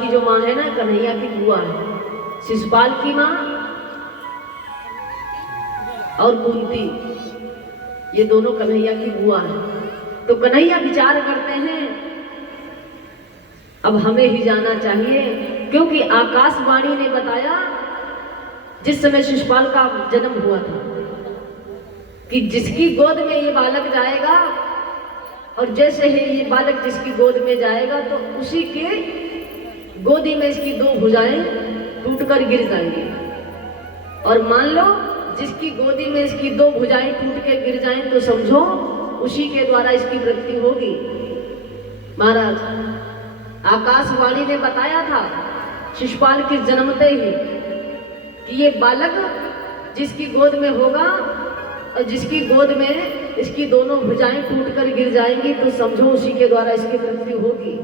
की जो माँ है ना, कन्हैया की बुआ है, शिशुपाल की माँ और कुंती, ये दोनों कन्हैया की बुआ है। तो कन्हैया विचार करते हैं अब हमें ही जाना चाहिए, क्योंकि आकाशवाणी ने बताया जिस समय शिशुपाल का जन्म हुआ था कि जिसकी गोद में ये बालक जाएगा और जैसे ही ये बालक जिसकी गोद में जाएगा तो उसी के गोदी में इसकी दो भुजाएं टूटकर गिर जाएंगी। और मान लो जिसकी गोदी में इसकी दो भुजाएं टूट के गिर जाएं तो समझो उसी के द्वारा इसकी मृत्यु होगी। महाराज, आकाशवाणी ने बताया था शिशुपाल के जन्मते ही कि ये बालक जिसकी गोद में होगा और जिसकी गोद में इसकी दोनों भुजाएं टूटकर गिर जाएंगी तो समझो उसी के द्वारा इसकी मृत्यु होगी।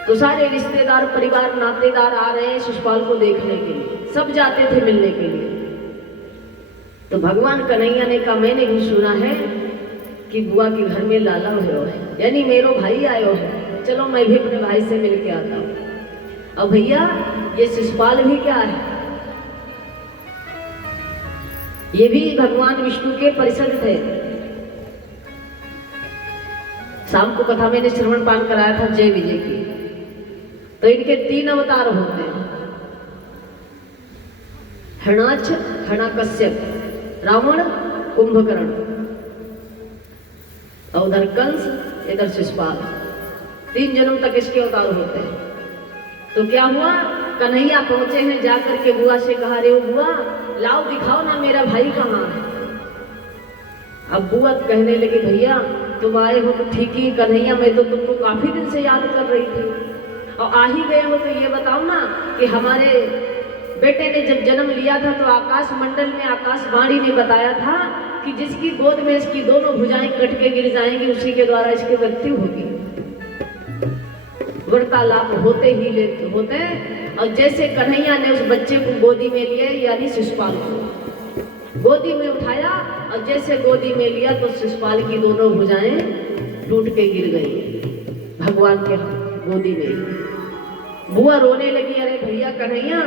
तो सारे रिश्तेदार, परिवार, नातेदार आ रहे हैं शिशुपाल को देखने के लिए, सब जाते थे मिलने के लिए। तो भगवान कन्हैया ने कहा मैंने भी सुना है कि बुआ के घर में लाला हुआ है, यानी मेरो भाई आयो है, चलो मैं भी अपने भाई से मिल के आता हूँ। अब भैया ये शिशुपाल भी क्या है, ये भी भगवान विष्णु के परिषद थे। शाम को कथा मैंने श्रवण पान कराया था जय विजय की। तो इनके तीन अवतार होते हैं, हरणाक्ष, हरणाकश्यप, रावण, कुंभकर्ण, और उधर कंस, इधर शिशुपाल। 3 जन्म तक इसके अवतार होते हैं। तो क्या हुआ, कन्हैया पहुंचे हैं, जाकर के बुआ से कहा रे बुआ लाओ दिखाओ ना मेरा भाई कहाँ है। अब बुआ कहने लगी भैया तुम आए हो तो ठीक ही, कन्हैया मैं तो तुमको काफी दिन से याद कर रही थी और आ ही गए हो, तो ये बताओ ना कि हमारे बेटे ने जब जन्म लिया था तो आकाश मंडल में आकाशवाणी ने बताया था कि जिसकी गोद में इसकी दोनों भुजाएं कट के गिर जाएंगी उसी के द्वारा इसकी मृत्यु होगी। वार्तालाप होते ही होते और जैसे कन्हैया ने उस बच्चे को गोदी में लिया, यानी शिशुपाल को गोदी में उठाया और जैसे गोदी में लिया तो शिशुपाल की दोनों भुजाएं टूट के गिर गई भगवान के गोदी में। बुआ रोने लगी, अरे भैया कन्हैया,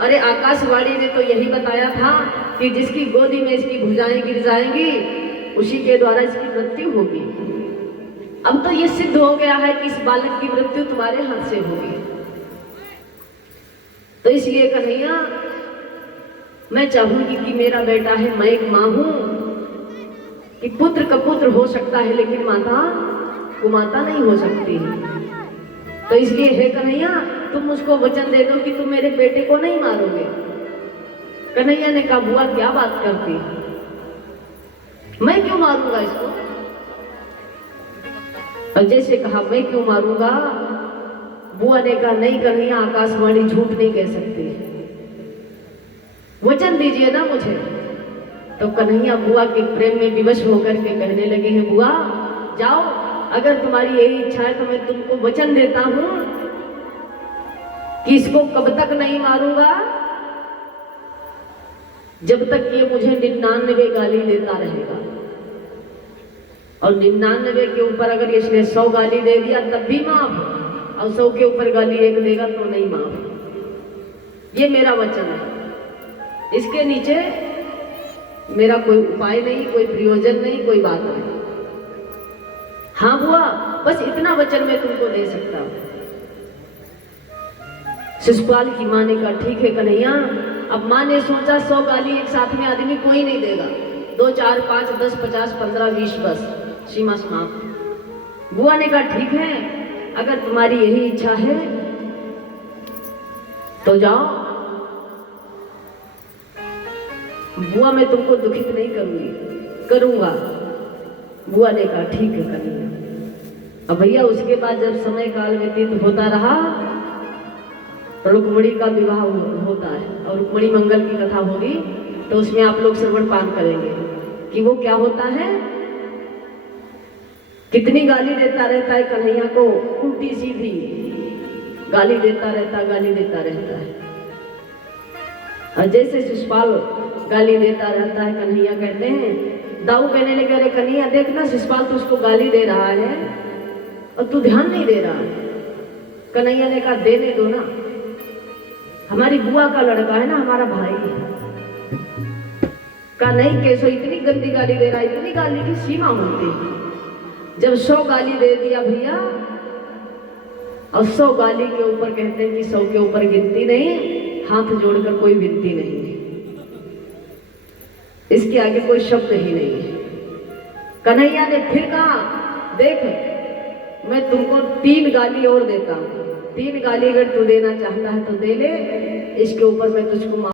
अरे आकाशवाणी ने तो यही बताया था कि जिसकी गोदी में इसकी भुजाएं गिर जाएंगी उसी के द्वारा इसकी मृत्यु होगी। अब तो ये सिद्ध हो गया है कि इस बालक की मृत्यु तुम्हारे हाथ से होगी। तो इसलिए कन्हैया मैं चाहूंगी कि मेरा बेटा है, मैं एक माँ हूं कि पुत्र का पुत्र हो सकता है लेकिन माता को माता नहीं हो सकती है। तो इसलिए हे कन्हैया तुम मुझको वचन दे दो कि तुम मेरे बेटे को नहीं मारोगे। कन्हैया ने कहा बुआ क्या बात करती, मैं क्यों मारूंगा इसको। और जैसे कहा मैं क्यों मारूंगा, बुआ ने कहा नहीं कन्हैया आकाशवाणी झूठ नहीं कह सकती, वचन दीजिए ना मुझे। तो कन्हैया बुआ के प्रेम में विवश होकर के कहने लगे हैं बुआ जाओ, अगर तुम्हारी यही इच्छा है तो मैं तुमको वचन देता हूं कि इसको कब तक नहीं मारूंगा, जब तक ये मुझे 99 गाली देता रहेगा। और 99 के ऊपर अगर इसने 100 गाली दे दिया तब भी माफ, और 100 के ऊपर गाली 1 देगा तो नहीं माफ। ये मेरा वचन है, इसके नीचे मेरा कोई उपाय नहीं, कोई प्रयोजन नहीं, कोई बात नहीं। हाँ बुआ बस इतना वचन मैं तुमको दे सकता हूं। शिशुपाल की माँ ने कहा ठीक है कन्हैया। अब माँ ने सोचा 100 गाली एक साथ में आदमी कोई नहीं देगा, 2, 4, 5, 10, 50, 15, 20 बस सीमा समाप्त। बुआ ने कहा ठीक है, अगर तुम्हारी यही इच्छा है तो जाओ, बुआ मैं तुमको दुखित नहीं करूंगा। बुआ ने कहा ठीक है कन्हैया। अब भैया उसके बाद जब समय काल व्यतीत होता रहा, रुक्मिणी का विवाह होता है और रुक्मिणी मंगल की कथा होगी तो उसमें आप लोग श्रवण पान करेंगे कि वो क्या होता है, कितनी गाली देता रहता है कन्हैया को, उल्टी सीधी गाली देता रहता है। और जैसे शिशुपाल गाली देता रहता है, कन्हैया कहते हैं, दाऊ कहने लगे अरे कन्हैया देखना शिशुपाल तो उसको गाली दे रहा है और तू ध्यान नहीं दे रहा है। कन्हैया ने कहा देने दो ना, हमारी बुआ का लड़का है ना, हमारा भाई है। कहा नहीं केशव, इतनी गंदी गाली दे रहा है, इतनी गाली की सीमा होती है। जब 100 गाली दे दिया भैया, और 100 गाली के ऊपर कहते हैं कि 100 के ऊपर गिनती नहीं, हाथ जोड़कर कोई विनती नहीं है, इसके आगे कोई शब्द ही नहीं है। कन्हैया ने फिर कहा देख मैं तुमको 3 गाली और देता हूँ, 3 गाली अगर तू देना चाहता है तो दे ले, इसके ऊपर मैं तुझको